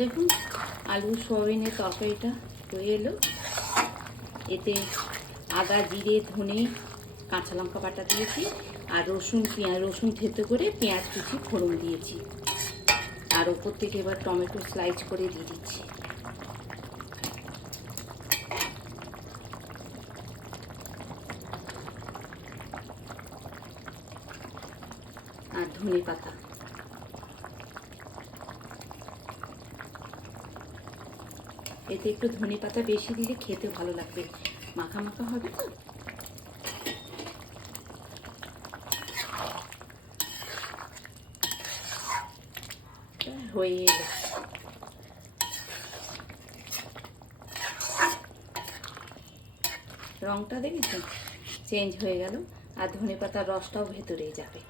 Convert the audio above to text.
দেখুন আলু সয়াবিনের তরকারিটা হয়ে এলো। এতে আদা জিরে ধনে কাঁচা লঙ্কা বাটা দিয়েছি, আর রসুন থেতো করে পেঁয়াজ কুচি ফোড়ন দিয়েছি, আর ওপর থেকে এবার টমেটো স্লাইস করে দিয়ে দিচ্ছি। আর ধনে পাতা। এতে একটু ধনে পাতা বেশি দিলে খেতে ভালো লাগবে, মাখা মাখা হবে তো। হয়ে এলো। রংটা দেখেছেন চেঞ্জ হয়ে গেল, আর ধনে পাতার রসটাও ভেতরে যাবে।